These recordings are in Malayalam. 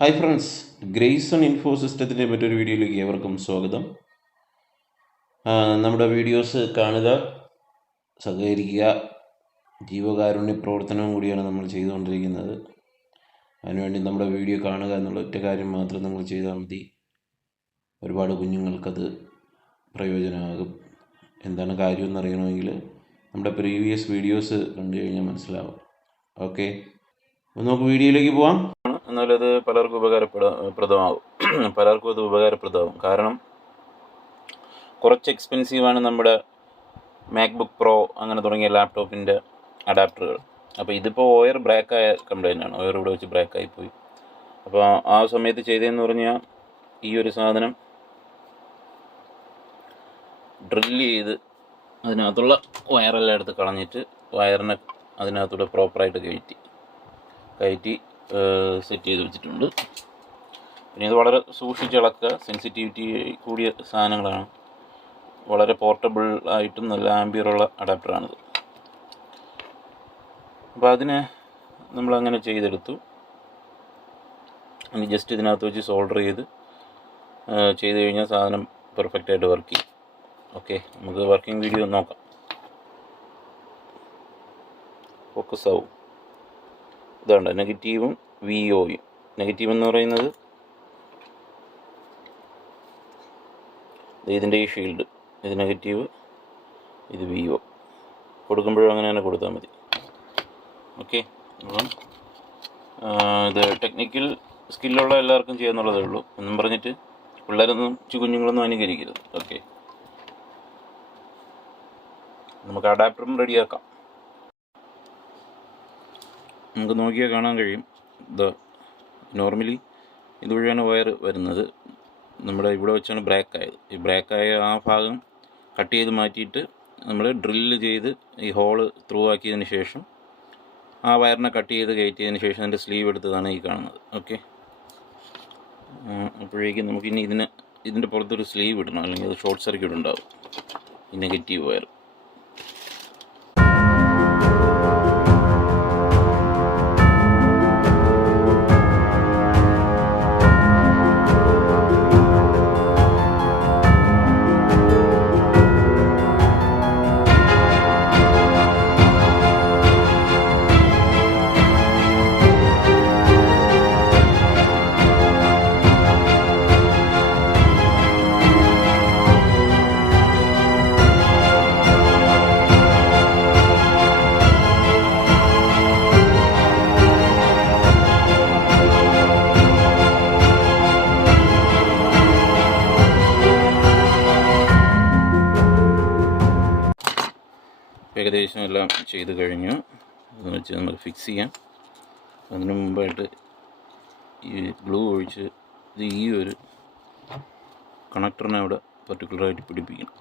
Hi friends, grace on info സിസ്റ്റത്തിൻ്റെ മറ്റൊരു വീഡിയോയിലേക്ക് ഏവർക്കും സ്വാഗതം. നമ്മുടെ വീഡിയോസ് കാണുക, സഹകരിക്കുക. ജീവകാരുണ്യ പ്രവർത്തനവും കൂടിയാണ് നമ്മൾ ചെയ്തുകൊണ്ടിരിക്കുന്നത്. അതിനുവേണ്ടി നമ്മുടെ വീഡിയോ കാണുക എന്നുള്ള ഒറ്റ കാര്യം മാത്രം നിങ്ങൾ ചെയ്താൽ മതി. ഒരുപാട് കുഞ്ഞുങ്ങൾക്കത് പ്രയോജനമാകും. എന്താണ് കാര്യം എന്നറിയണമെങ്കിൽ നമ്മുടെ പ്രീവിയസ് വീഡിയോസ് കണ്ടു കഴിഞ്ഞാൽ മനസ്സിലാവും. ഓക്കെ, അപ്പോൾ നമുക്ക് വീഡിയോയിലേക്ക് പോവാം. എന്നാലത് പലർക്കും ഉപകാരപ്രദമാകും. കാരണം കുറച്ച് എക്സ്പെൻസീവാണ് നമ്മുടെ മാക്ബുക്ക് പ്രോ അങ്ങനെ തുടങ്ങിയ ലാപ്ടോപ്പിൻ്റെ അഡാപ്റ്ററുകൾ. അപ്പോൾ ഇതിപ്പോൾ ഓയർ ബ്രേക്കായ കംപ്ലൈൻ്റ് ആണ്. ഓയർ ഇവിടെ വെച്ച് ബ്രേക്കായിപ്പോയി. അപ്പോൾ ആ സമയത്ത് ചെയ്തതെന്ന് പറഞ്ഞാൽ ഈ ഒരു സാധനം ഡ്രില്ല് ചെയ്ത് അതിനകത്തുള്ള വയറെല്ലാം എടുത്ത് കളഞ്ഞിട്ട് വയറിനെ അതിനകത്തൂടെ പ്രോപ്പറായിട്ട് കയറ്റി സെറ്റ് ചെയ്ത് വെച്ചിട്ടുണ്ട്. പിന്നെ ഇത് വളരെ സൂക്ഷിച്ചിളക്കുക. സെൻസിറ്റിവിറ്റി കൂടിയ സാധനങ്ങളാണ്. വളരെ പോർട്ടബിൾ ആയിട്ടും നല്ല ആംബിയറുള്ള അഡാപ്റ്ററാണിത്. അപ്പോൾ അതിനെ നമ്മളങ്ങനെ ചെയ്തെടുത്തു. ഇനി ജസ്റ്റ് ഇതിനകത്ത് വെച്ച് സോൾഡർ ചെയ്ത് കഴിഞ്ഞാൽ സാധനം പെർഫെക്റ്റായിട്ട് വർക്ക് ചെയ്യും. ഓക്കെ, നമുക്ക് വർക്കിംഗ് വീഡിയോ നോക്കാം. ഫോക്കസ് ആവും. ഇതാണ് നെഗറ്റീവും വിഒയും. നെഗറ്റീവ് എന്ന് പറയുന്നത് ഇതിൻ്റെ ഈ ഷീൽഡ്, ഇത് നെഗറ്റീവ്, ഇത് വിഒ. കൊടുക്കുമ്പോഴും അങ്ങനെ തന്നെ കൊടുത്താൽ മതി. ഓക്കെ, അപ്പം ഇത് ടെക്നിക്കൽ സ്കില്ലുള്ള എല്ലാവർക്കും ചെയ്യാന്നുള്ളതേ ഉള്ളൂ. എന്നും പറഞ്ഞിട്ട് പിള്ളേരൊന്നും കുഞ്ഞുങ്ങളൊന്നും അനുകരിക്കരുത്. ഓക്കെ, നമുക്ക് അഡാപ്റ്ററും റെഡിയാക്കാം. നമുക്ക് നോക്കിയാൽ കാണാൻ കഴിയും. നോർമലി ഇതുവഴിയാണ് വയർ വരുന്നത്. നമ്മുടെ ഇവിടെ വെച്ചാണ് ബ്രേക്കായത്. ഈ ബ്രേക്കായ ആ ഭാഗം കട്ട് ചെയ്ത് മാറ്റിയിട്ട് നമ്മൾ ഡ്രില്ല് ചെയ്ത് ഈ ഹോള് ത്രൂ ആക്കിയതിന് ശേഷം ആ വയറിനെ കട്ട് ചെയ്ത് കയറ്റിയതിന് ശേഷം അതിൻ്റെ സ്ലീവ് എടുത്തതാണ് ഈ കാണുന്നത്. ഓക്കെ, അപ്പോഴേക്കും നമുക്കിനി ഇതിൻ്റെ പുറത്തൊരു സ്ലീവ് ഇടണം, അല്ലെങ്കിൽ അത് ഷോർട്ട് സർക്യൂട്ട് ഉണ്ടാകും ഈ നെഗറ്റീവ് വയർ. ഏകദേശം എല്ലാം ചെയ്ത് കഴിഞ്ഞു. അതെന്ന് വെച്ച് നമുക്ക് ഫിക്സ് ചെയ്യാം. അതിന് മുമ്പായിട്ട് ഈ ഗ്ലൂ ഒഴിച്ച് ഈ ഒരു കണക്ടറിനെ അവിടെ പർട്ടിക്കുലറായിട്ട് പിടിപ്പിക്കണം.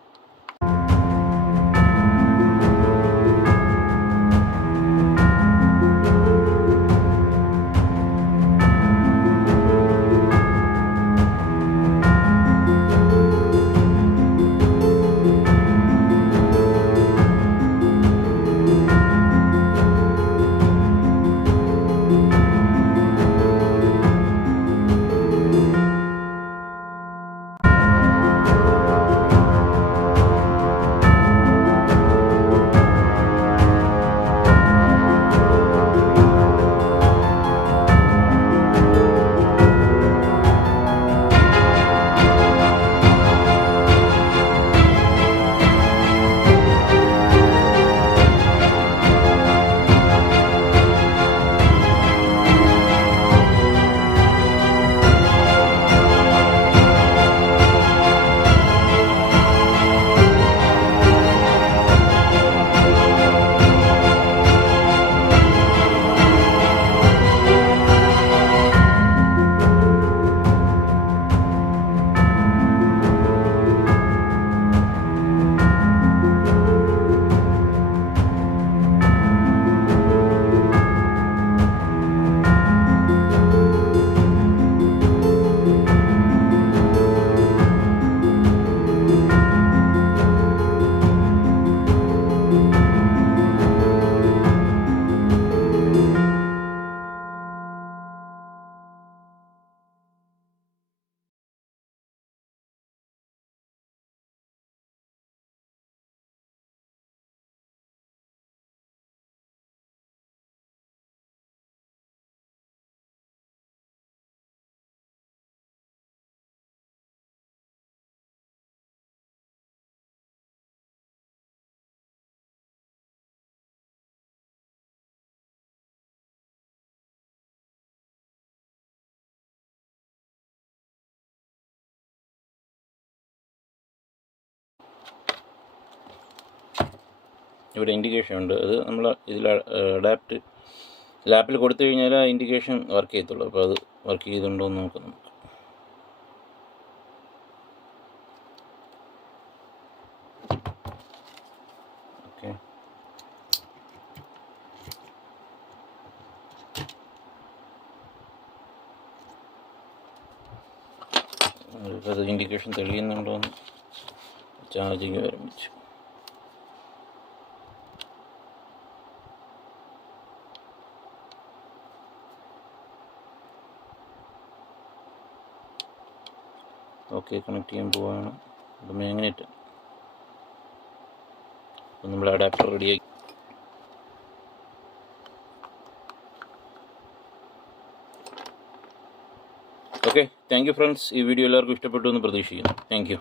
ഇവിടെ ഇൻഡിക്കേഷൻ ഉണ്ട്. അത് നമ്മൾ ഇതിൽ ലാപ്പിൽ കൊടുത്തു കഴിഞ്ഞാൽ ആ ഇൻഡിക്കേഷൻ വർക്ക് ചെയ്യത്തുള്ളൂ. അപ്പോൾ അത് വർക്ക് ചെയ്തുണ്ടോ എന്ന് നോക്കാം നമുക്ക്. ഓക്കെ, അത് ഇൻഡിക്കേഷൻ തെളിയുന്നുണ്ടോ എന്ന് ചാർജിങ് ആരംഭിച്ചു. ഓക്കെ, കണക്ട് ചെയ്യാൻ പോവാണ്. അത് മാഗ്നറ്റ്. അപ്പം നമ്മൾ അഡാപ്റ്റർ റെഡിയാക്കി. Okay, thank you friends. ഈ വീഡിയോ എല്ലാവർക്കും ഇഷ്ടപ്പെട്ടു എന്ന് പ്രതീക്ഷിക്കുന്നു. Thank you.